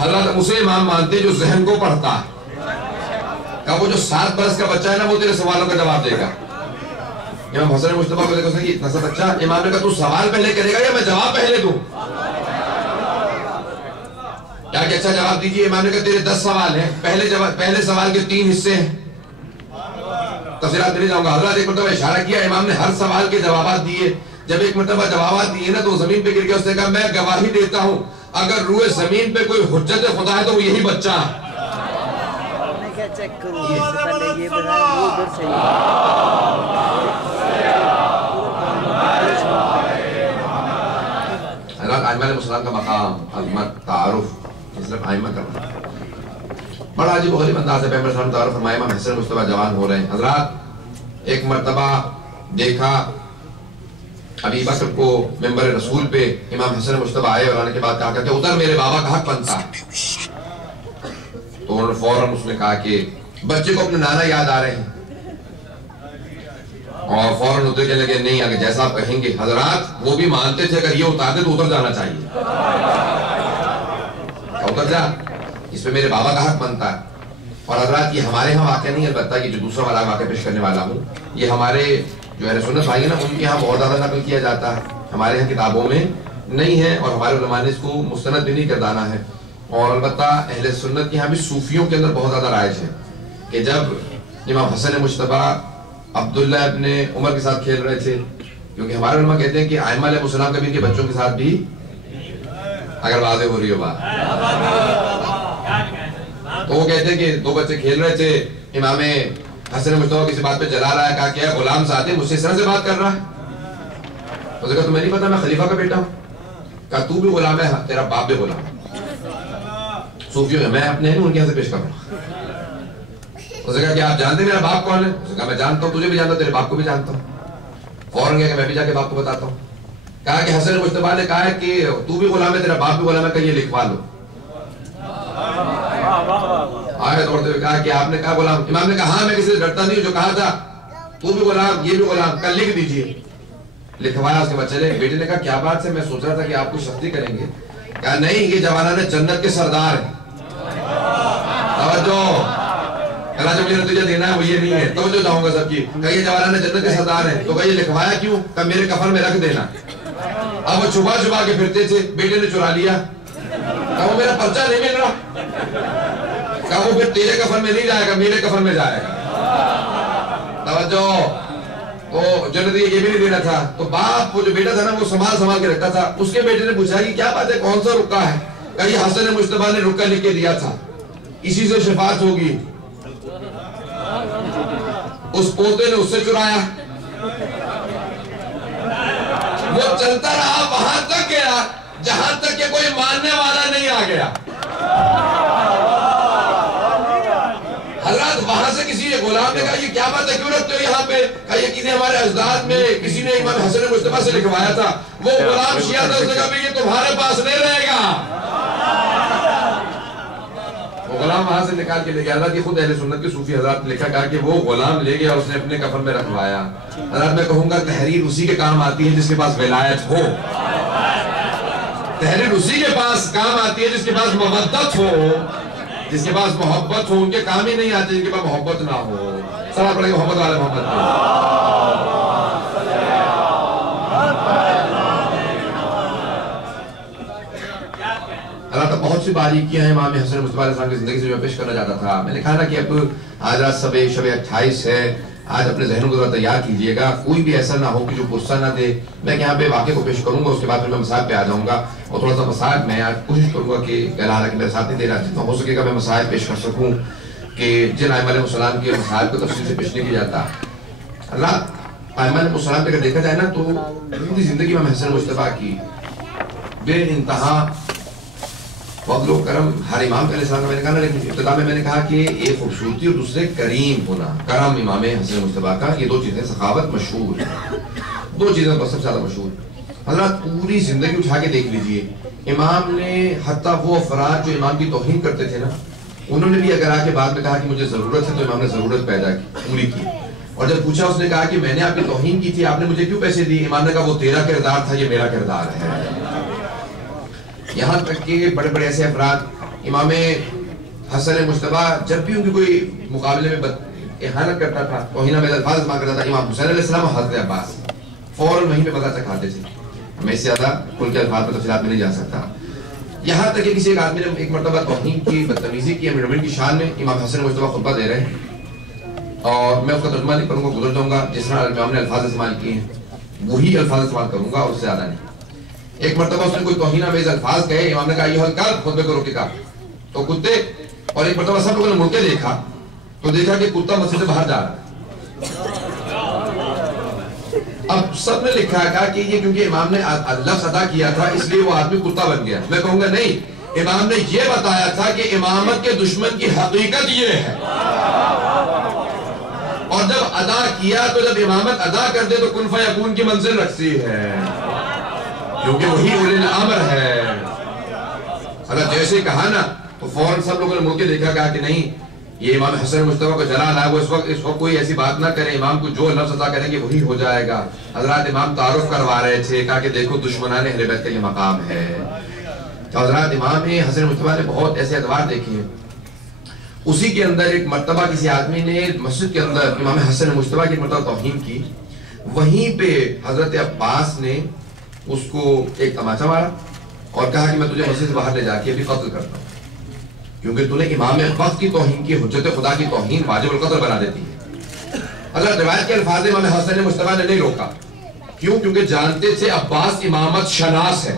حضرت اسے امام مانتے جو ذہن کو پڑھتا ہے. کہ وہ جو 7 برس کا بچہ ہے نا وہ تیرے سوالوں کا جواب دے گا. امام حسن مجتبیٰ کو دیکھو کہ اتنا سا بچہ. امام نے کہا تو سوال پہلے کرے گا یا میں جواب پہلے دوں؟ کیا کہ اچھا جواب دیجئے. امام نے کہا تیرے 10 سوال ہیں. پہلے سوال کے 3 حصے ہیں. تفصیلات میں نہیں جاؤں گا. حضرت ایک مرتبہ اشارہ کیا. امام نے ہر سوال کے جوابات دیے. جب ایک مرتبہ جوابات دیے نا تو زمین پہ گر گیا. اس نے کہا میں گواہی دیتا ہوں اگر روئے زمین پہ کوئی حجت خدا ہے تو وہ یہی بچہ ہے. چیک کروں اس سے پہلے یہ بتائیں وہ ادھر سے حضرت ائمہ علیہ السلام کا مقام عظمت تعارف صرف ائمہ کرنا بڑا عجیب و غریب انداز ہے. پیغمبر صلی اللہ علیہ وسلم تعارف فرمایا. امام حسن مجتبیٰ جوان ہو رہے ہیں. حضرات ایک مرتبہ دیکھا ابی بکر کو ممبر رسول پہ امام حسن مجتبیٰ آئے اور آنے کے بعد کہا کہ ادھر میرے بابا کا حق بنتا ہے. تو انہوں نے فوراً اس نے کہا کہ بچے کو اپنے نانا یاد آ رہے ہیں اور فوراً اتر کے لگے نہیں آگے جیسا آپ کہیں گے. حضرات وہ بھی مانتے تھے اگر یہ اتارتے تو اتر جانا چاہیے. اتر جا اس پہ میرے بابا کا حق بنتا ہے. اور حضرات یہ ہمارے ہاں واقع نہیں البتہ کہ جو دوسرا والا واقع پیش کرنے والا ہوں یہ ہمارے جو اہل سنت بھائی ہیں نا ان کے ہاں بہت زیادہ نقل کیا جاتا ہے. ہمارے ہاں کتابوں میں نہیں ہے اور ہمارے علماء نے اس کو مستند بھی نہیں کردانا ہے. اور البتہ اہل سنت کے ہاں بھی صوفیوں کے اندر بہت زیادہ رائج ہے کہ جب امام حسن مجتبیٰ عبداللہ ابن عمر کے ساتھ کھیل رہے تھے کیونکہ ہمارے علماء کہتے ہیں کہ ائمہ علیہ السلام کبھی ان کے بچوں کے ساتھ بھی اگر واضح ہو رہی ہو بات تو وہ کہتے ہیں کہ 2 بچے کھیل رہے تھے. امام حسن مجتبیٰ کسی بات پہ جلا رہا ہے. کہا کیا غلام ساتھ مجھ سے اس طرح سے بات کر رہا ہے. اس نے کہا تمہیں نہیں پتا میں خلیفہ کا بیٹا ہوں. کہا تو بھی غلام ہے تیرا باپ بھی غلام ہے. صوفیوں ہے میں اپنے ہیں ان کے یہاں سے پیش کر رہا ہوں. اس نے کہا کہ آپ جانتے میرا باپ کون ہے؟ اس نے کہا میں جانتا ہوں تجھے بھی جانتا ہوں تیرے باپ کو بھی جانتا ہوں. فوراً کہا کہ میں بھی جا کے باپ کو بتاتا ہوں. کہا کہ حسن مجتبیٰ نے کہا ہے کہ تو بھی غلام ہے تیرا باپ بھی غلام ہے. کہ یہ لکھوا لو. آئے دوڑتے ہوئے کہا کہ آپ نے کہا غلام. امام نے کہا ہاں میں کسی سے ڈرتا نہیں ہوں. جو کہا تھا تو بھی غلام یہ بھی غلام. کل لکھ دیجئے. لکھوایا. اس کے بعد چلے. بیٹے نے کہا کیا بات ہے میں سوچ رہا تھا کہ آپ کو سختی کریں گے. کہا نہیں یہ جوانان جنت کے سردار ہیں. توجہ کہا جو مجھے نتیجہ دینا ہے وہ یہ نہیں ہے. توجہ چاہوں گا سب کی. کہا یہ جوانان جنت کے سردار ہیں. تو کہا یہ لکھوایا کیوں؟ کہا میرے کفن میں رکھ دینا. اب وہ چھپا چھپا کے پھرتے تھے. بیٹے نے چرا لیا. کہا وہ میرا پرچہ نہیں مل رہا. کہا وہ پھر تیرے کفن میں نہیں جائے گا میرے کفن میں جائے گا. توجہ وہ جنت یہ بھی نہیں دینا تھا. تو باپ وہ جو بیٹا تھا نا وہ سنبھال کے رکھتا تھا. اس کے بیٹے نے پوچھا کہ کیا بات ہے کون سا رکا ہے؟ کہا یہ حسن مجتبیٰ نے رکا لکھ کے دیا تھا اسی سے شفاعت ہوگی. اس پوتے نے اس سے چرایا. وہ چلتا رہا وہاں تک گیا جہاں تک کہ کوئی ماننے والا نہیں آ گیا. حضرات وہاں سے کسی غلام نے کہا یہ کیا بات ہے کیوں رکھتے ہو یہاں پہ؟ کہا یہ کسی ہمارے اجداد میں کسی نے امام حسن مجتبیٰ سے لکھوایا تھا. وہ غلام شیعہ تھا. اس نے کہا یہ تمہارے پاس نہیں رہے گا. وہ غلام وہاں سے نکال کے لے گیا. حضرات یہ خود اہل سنت کے صوفی حضرات نے لکھا کہا کہ وہ غلام لے گیا اس نے اپنے کفن میں رکھوایا. حضرات میں کہوں گا تحریر اسی کے کام آتی ہے جس کے پاس ولایت ہو. تحریر اسی کے پاس کام آتی ہے جس کے پاس مودت ہو جس کے پاس محبت ہو. ان کے کام ہی نہیں آتے جن کے پاس محبت نہ ہو. سلام پڑھیں گے محمد والے محمد. اللہ تعالیٰ بہت سی باریکیاں ہیں امام حسن مجتبیٰ علیہ السلام کی زندگی سے جو پیش کرنا چاہتا تھا. میں نے کہا نا کہ اب آج رات شب 28 ہے. آج اپنے ذہنوں کو ذرا تیار کیجئے گا. کوئی بھی ایسا نہ ہو کہ جو غصہ نہ دے. میں یہاں پہ واقعے کو پیش کروں گا اس کے بعد پھر میں مسائل پہ آ جاؤں گا اور تھوڑا سا مسائل میں آج کوشش کروں گا کہ حالانکہ میرے ساتھ نہیں دے رہا جتنا ہو سکے گا میں مسائل پیش کر سکوں کہ جن ائمہ علیہ السلام کے مسائل کو تفصیل سے پیش نہیں کیا جاتا. اللہ ائمہ علیہ السلام پہ اگر دیکھا جائے نا تو پوری زندگی میں حسن مجتبیٰ کی بے انتہا فضل و کرم ہر امام علیہ السلام کا میں نے کہا نا. لیکن ابتدا میں نے کہا کہ ایک خوبصورتی اور دوسرے کریم ہونا. کرم امام حسن مجتبیٰ کا یہ 2 چیزیں سخاوت مشہور ہیں. 2 چیزیں سب سے زیادہ مشہور. حضرات پوری زندگی اٹھا کے دیکھ لیجئے امام نے حتیٰ وہ افراد جو امام کی توہین کرتے تھے نا انہوں نے بھی اگر آ کے بعد میں کہا کہ مجھے ضرورت ہے تو امام نے ضرورت پیدا کی پوری کی. اور جب پوچھا اس نے کہا کہ میں نے آپ کی توہین کی تھی آپ نے مجھے کیوں پیسے دیے؟ امام نے کہا وہ تیرا کردار تھا یہ میرا کردار ہے. یہاں تک کہ بڑے بڑے ایسے افراد امام حسن مجتبیٰ جب بھی ان کی کوئی مقابلے میں احانت کرتا تھا، توہین میں الفاظ استعمال کرتا تھا، امام حسین علیہ السلام اور حضرت عباس فوراً وہیں پہ مزہ چکھاتے تھے. میں اس سے زیادہ کھل کے الفاظ میں تفصیلات میں نہیں جا سکتا. یہاں تک کہ کسی ایک آدمی نے ایک مرتبہ توہین کی، بدتمیزی کی امیر المومنین کی شان میں. امام حسن مجتبیٰ خطبہ دے رہے ہیں اور میں اس کا ترجمہ نہیں کروں گا، گزر جاؤں گا. جس طرح امام نے الفاظ استعمال کیے ہیں وہی الفاظ استعمال کروں گا اور اس سے زیادہ نہیں. ایک مرتبہ اس نے کوئی توہین آمیز الفاظ کہے، امام نے کہا یہ الکلب، خطبے کو روکے گا تو کتے. اور ایک مرتبہ سب لوگوں نے مڑ کے دیکھا تو دیکھا کہ کتا مسجد سے باہر جا رہا ہے. اب سب نے لکھا ہے کہ یہ کیونکہ امام نے لفظ ادا کیا تھا اس لیے وہ آدمی کتا بن گیا. میں کہوں گا نہیں، امام نے یہ بتایا تھا کہ امامت کے دشمن کی حقیقت یہ ہے، اور جب ادا کیا تو جب امامت ادا کر دے تو کن فیکون کی منزل رکھتی ہے، کیونکہ وہی اولی الامر ہے. اگر جیسے کہا نا تو فوراً سب لوگوں نے مڑ کے دیکھا، کہا کہ نہیں یہ امام حسن مجتبیٰ کو جلال ہے، وہ اس وقت کوئی ایسی بات نہ کرے، امام کو جو لفظ ادا کریں گے وہی ہو جائے گا. حضرات امام تعارف کروا رہے تھے، کہا کہ دیکھو دشمنان اہل بیت کا یہ مقام ہے. تو حضرات امام حسن مجتبیٰ نے بہت ایسے ادوار دیکھے ہیں. اسی کے اندر ایک مرتبہ کسی آدمی نے مسجد کے اندر امام حسن مجتبیٰ کی مرتبہ توہین کی، وہیں پہ حضرت عباس نے اس کو ایک تماچا مارا اور کہا کہ میں تجھے مسجد سے باہر لے جا کے ابھی قتل کرتا ہوں، کیونکہ تو نے امام وقت کی توہین کی، حجت خدا کی توہین واجب القتل بنا دیتی ہے. اگر روایت کے الفاظ امام حسن مجتبیٰ نے نہیں روکا، کیوں؟ کیونکہ جانتے تھے عباس امامت شناس ہے.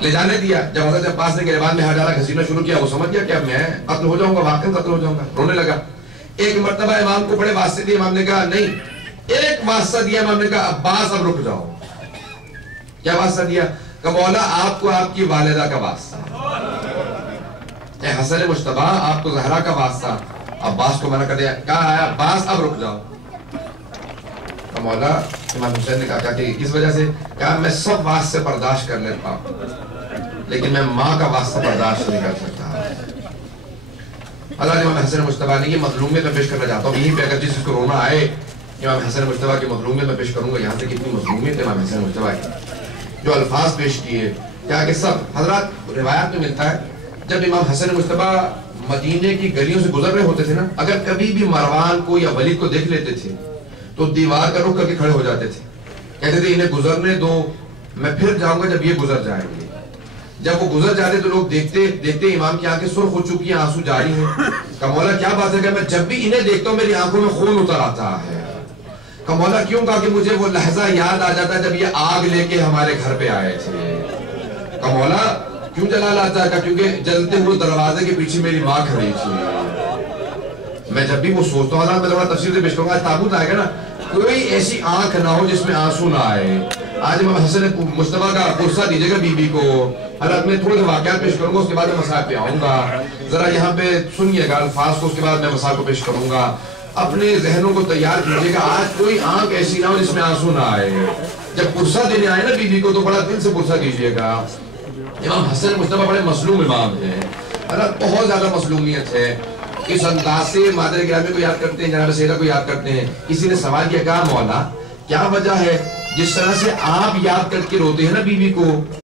لے جانے دیا. جب حضرت عباس نے گریبان میں ہاتھ ڈالا، گھسیٹنا شروع کیا، وہ سمجھ گیا کہ اب میں قتل ہو جاؤں گا، واقعی قتل ہو جاؤں گا، رونے لگا. ایک مرتبہ امام کو بڑے واسطے دیے، امام نے کہا نہیں. ایک واسطہ دیا، امام نے کہا عباس اب رک جاؤ. کیا واسطہ دیا؟ کہ مولا آپ کو آپ کی والدہ کا واسطہ، اے حسن مجتبیٰ آپ کو زہرا کا واسطہ. عباس کو منع کر دیا، کہا ہے عباس اب رک جاؤ. کہ مولا امام حسین نے کہا کہ کس وجہ سے؟ کہا میں سب واسطے برداشت کر لیتا ہوں لیکن میں ماں کا واسطہ برداشت نہیں کر سکتا. اللہ امام حسن مجتبیٰ نے یہ مظلومیت میں پیش کرنا چاہتا ہوں. یہیں پہ اگر جس کو رونا آئے امام حسن مجتبیٰ کی مظلومیت میں پیش کروں گا. یہاں سے کتنی مظلومیت ہے امام حسن مجتبیٰ کی، جو الفاظ پیش کیے. کیا کہ سب حضرات روایات میں ملتا ہے جب امام حسن مجتبیٰ مدینے کی گلیوں سے گزر رہے ہوتے تھے نا، اگر کبھی بھی مروان کو یا ولید کو دیکھ لیتے تھے تو دیوار کا رخ کر کے کھڑے ہو جاتے تھے. کہتے تھے انہیں گزرنے دو، میں پھر جاؤں گا جب یہ گزر جائیں گے. جب وہ گزر جاتے تو لوگ دیکھتے دیکھتے امام کی آنکھیں سرخ ہو چکی ہیں، آنسو جاری ہیں. کہ مولا کیا بات ہے؟ کہ میں جب بھی انہیں دیکھتا ہوں میری آنکھوں میں خون اتر آتا ہے. کہ مولا کیوں؟ کہا کہ مجھے وہ لحظہ یاد آ جاتا ہے جب یہ آگ لے کے ہمارے گھر پہ آئے تھے. کہ مولا کیوں جلال آتا ہے؟ کہ کیونکہ جلتے ہوئے دروازے کے پیچھے میری ماں کھڑی تھی. میں جب بھی وہ سوچتا ہوں، میں تھوڑا تفصیل سے پیش کروں گا. تابوت آئے گا نا، کوئی ایسی آنکھ نہ ہو جس میں آنسو نہ آئے. آج امام حسن مجتبیٰ کا قرصہ دیجیے گا بی بی کو. حالات میں تھوڑے سے واقعات پیش کروں گا، اس کے بعد میں مسائل پہ آؤں گا. ذرا یہاں پہ سنیے گا الفاظ کو، اس کے بعد میں مسائل کو پیش کروں گا. اپنے ذہنوں کو تیار کیجیے گا. آج کوئی آنکھ ایسی نہ ہو جس میں آنسو نہ آئے. جب قرصہ دینے آئے نا بی بی کو تو بڑا دل سے قرصہ دیجیے گا. امام حسن مجتبیٰ بڑے مظلوم امام ہیں، بہت زیادہ مظلومیت ہے. اس انداز سے مادر گرامی کو یاد کرتے ہیں، جناب سیدہ کو یاد کرتے ہیں. کسی نے سوال کیا، کہا مولا کیا وجہ ہے جس طرح سے آپ یاد کر کے روتے ہیں نا بی بی کو،